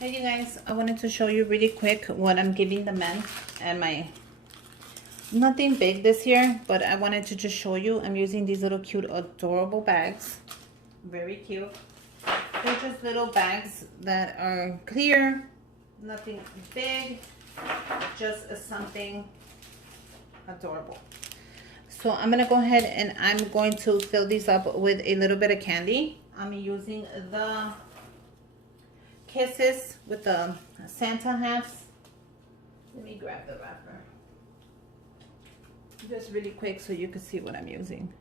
Hey you guys, I wanted to show you really quick what I'm giving the men and my, nothing big this year, but I wanted to just show you. I'm using these little cute adorable bags. Very cute. They're just little bags that are clear, nothing big, just something adorable. So I'm gonna go ahead and I'm going to fill these up with a little bit of candy. I'm using the Kisses with the Santa hats. Let me grab the wrapper. Just really quick so you can see what I'm using.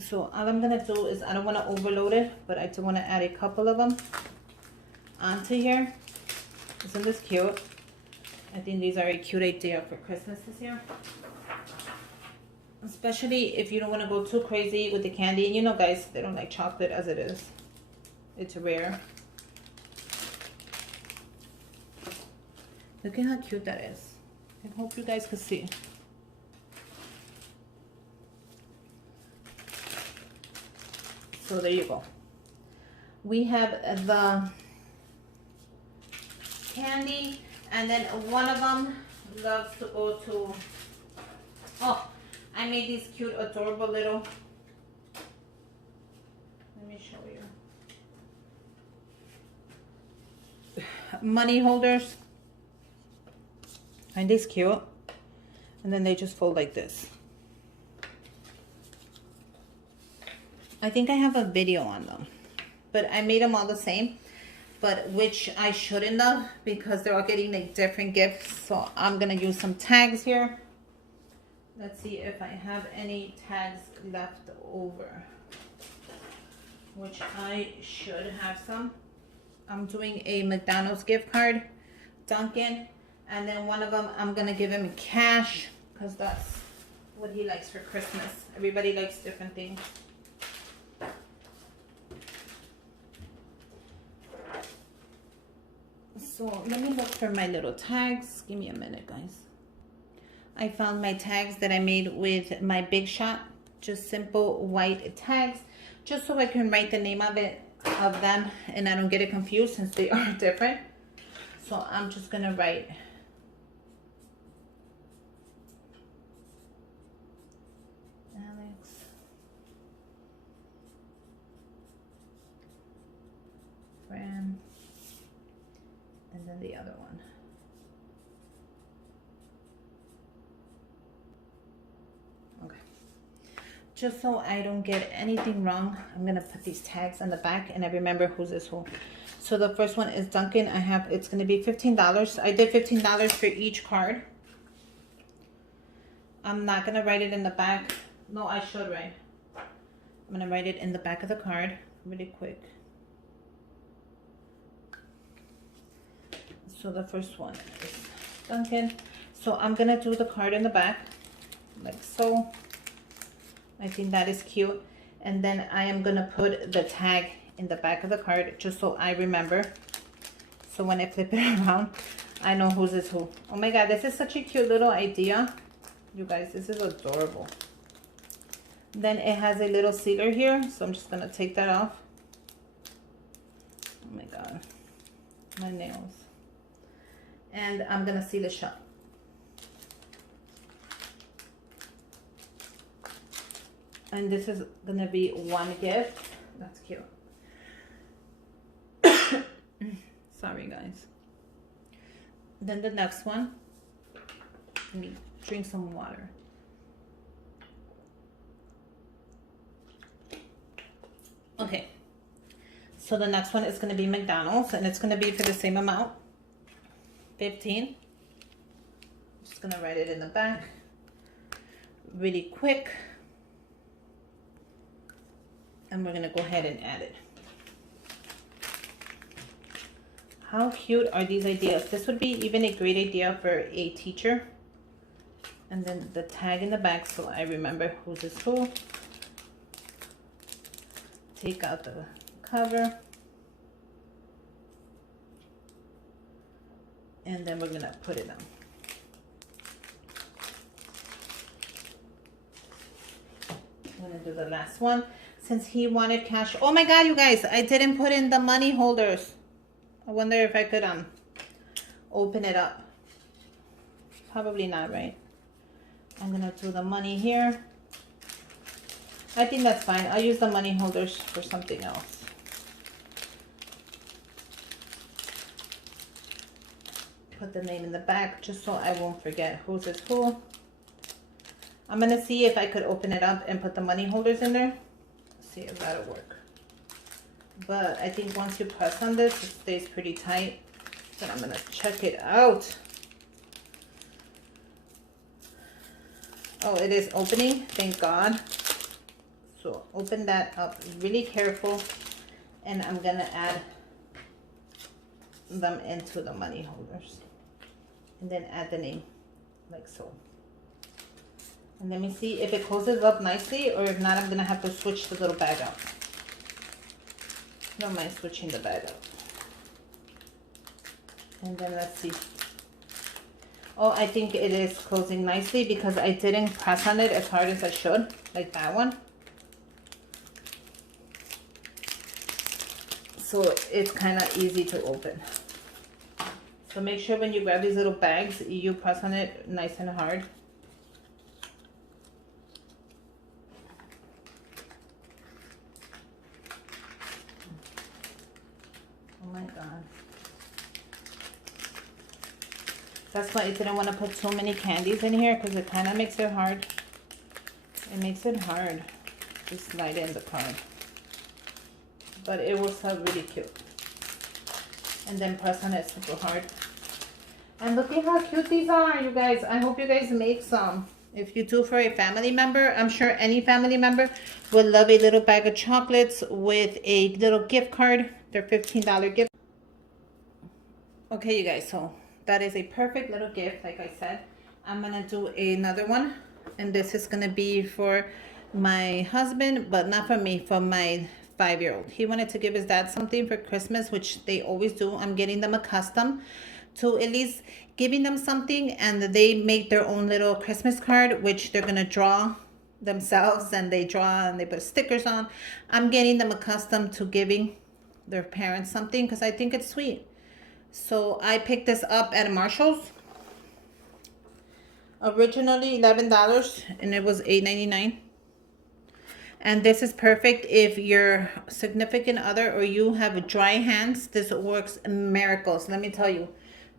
So all I'm gonna do is, I don't wanna overload it, but I do wanna add a couple of them onto here. Isn't this cute? I think these are a cute idea for Christmas this year. Especially if you don't wanna go too crazy with the candy. And you know guys, they don't like chocolate as it is. It's rare. Look at how cute that is. I hope you guys can see. So there you go. We have the candy, and then one of them loves to go to, oh, I made these cute, adorable little, let me show you. Money holders. Aren't these cute? And then they just fold like this. I think I have a video on them, but I made them all the same, but which I shouldn't have because they're all getting like different gifts. So I'm gonna use some tags here. Let's see if I have any tags left over, which I should have some. I'm doing a McDonald's gift card, Dunkin', and then one of them I'm gonna give him cash because that's what he likes for Christmas. Everybody likes different things. So let me look for my little tags. Give me a minute, guys. I found my tags that I made with my Big Shot, just simple white tags, just so I can write the name of them and I don't get it confused since they are different. So I'm just gonna write Alex, Fran, and then the other one. Okay. Just so I don't get anything wrong, I'm gonna put these tags on the back and I remember who's is who. So the first one is Dunkin'. It's gonna be $15. I did $15 for each card. I'm not gonna write it in the back. No, I should write. I'm gonna write it in the back of the card really quick. So the first one is Dunkin'. So I'm gonna do the card in the back, like so. I think that is cute. And then I am gonna put the tag in the back of the card just so I remember. So when I flip it around, I know whose is who. Oh my God, this is such a cute little idea. You guys, this is adorable. Then it has a little sealer here, so I'm just gonna take that off. Oh my God, my nails. And I'm gonna seal it shut. And this is gonna be one gift. That's cute. Sorry guys. Then the next one, let me drink some water. Okay, so the next one is gonna be McDonald's and it's gonna be for the same amount, 15. Just gonna write it in the back really quick. And we're gonna go ahead and add it. How cute are these ideas? This would be even a great idea for a teacher. And then the tag in the back so I remember who's is who. Take out the cover. And then we're gonna put it on. I'm gonna do the last one. since he wanted cash. Oh my God, you guys, I didn't put in the money holders. I wonder if I could open it up. Probably not, right? I'm gonna do the money here. I think that's fine. I'll use the money holders for something else. Put the name in the back just so I won't forget whose is who. I'm gonna see if I could open it up and put the money holders in there. See if that'll work. But I think once you press on this, it stays pretty tight. But I'm gonna check it out. Oh, it is opening, thank God. So open that up really careful, and I'm gonna add them into the money holders. And then add the name, like so. And let me see if it closes up nicely, or if not, I'm gonna have to switch the little bag out. Don't mind switching the bag out. And then let's see. Oh, I think it is closing nicely because I didn't press on it as hard as I should, like that one. So it's kind of easy to open. So make sure when you grab these little bags, you press on it nice and hard. Oh my God. That's why I didn't want to put so many candies in here, because it kind of makes it hard. It makes it hard to slide in the card. But it works out really cute. And then press on it super hard. And look at how cute these are, you guys. I hope you guys make some. If you do for a family member, I'm sure any family member would love a little bag of chocolates with a little gift card. They're $15 gift. Okay, you guys, so that is a perfect little gift, like I said. I'm gonna do another one, and this is gonna be for my husband, but not for me, for my 5-year-old. He wanted to give his dad something for Christmas, which they always do. I'm getting them accustomed to at least giving them something, and they make their own little Christmas card, which they're gonna draw themselves, and they draw and they put stickers on. I'm getting them accustomed to giving their parents something because I think it's sweet. So I picked this up at Marshall's. Originally $11, and it was $8.99. And this is perfect if your significant other or you have dry hands. This works miracles. Let me tell you,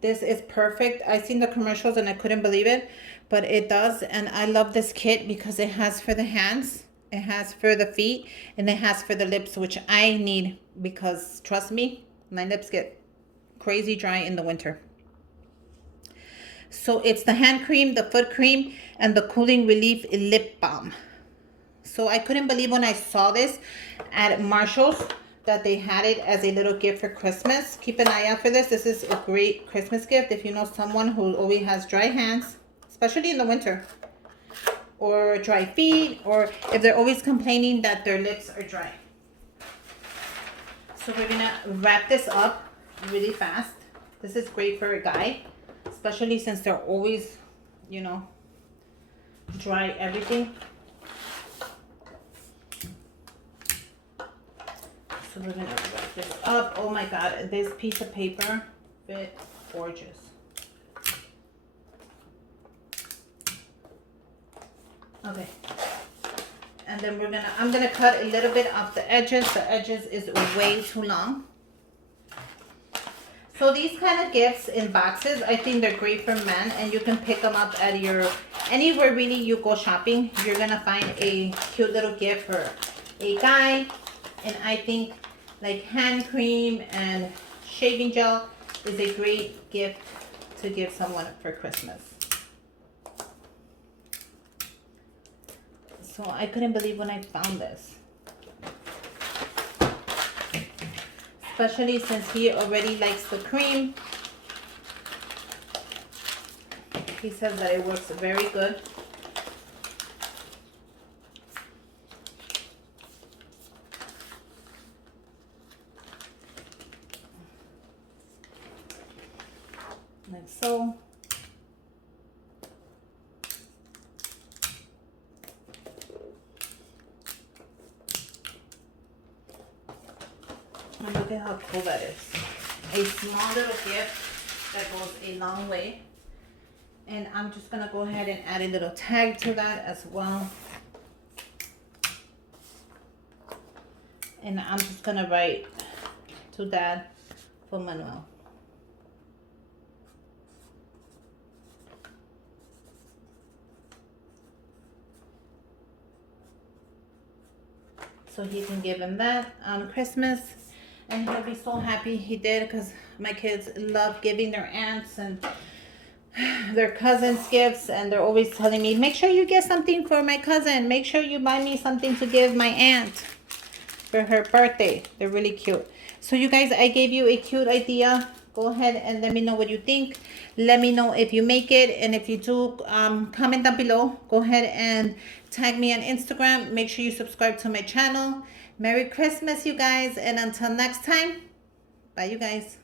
this is perfect. I seen the commercials and I couldn't believe it, but it does. And I love this kit because it has for the hands, it has for the feet, and it has for the lips, which I need because trust me, my lips get crazy dry in the winter. So it's the hand cream, the foot cream, and the cooling relief lip balm. So I couldn't believe when I saw this at Marshall's that they had it as a little gift for Christmas. Keep an eye out for this. This is a great Christmas gift if you know someone who always has dry hands, especially in the winter, or dry feet, or if they're always complaining that their lips are dry. So we're gonna wrap this up really fast. This is great for a guy, especially since they're always, you know, dry everything. So we're gonna wrap this up. Oh my God, this piece of paper fit gorgeous. Okay. And then I'm gonna cut a little bit off the edges. The edges is way too long. So these kind of gifts in boxes, I think they're great for men, and you can pick them up at anywhere really you go shopping. You're gonna find a cute little gift for a guy. And I think like hand cream and shaving gel is a great gift to give someone for Christmas. So I couldn't believe when I found this. Especially since he already likes the cream. He says that it works very good. Like so. And look at how cool that is. A small little gift that goes a long way. And I'm just gonna go ahead and add a little tag to that as well. And I'm just gonna write to Dad for Manuel. So he can give him that on Christmas. And he'll be so happy he did, because my kids love giving their aunts and their cousins gifts, and they're always telling me, make sure you get something for my cousin, make sure you buy me something to give my aunt for her birthday. They're really cute. So you guys, I gave you a cute idea. Go ahead and let me know what you think. Let me know if you make it, and if you do, comment down below. Go ahead and tag me on Instagram. Make sure you subscribe to my channel. Merry Christmas, you guys, and until next time, bye you guys.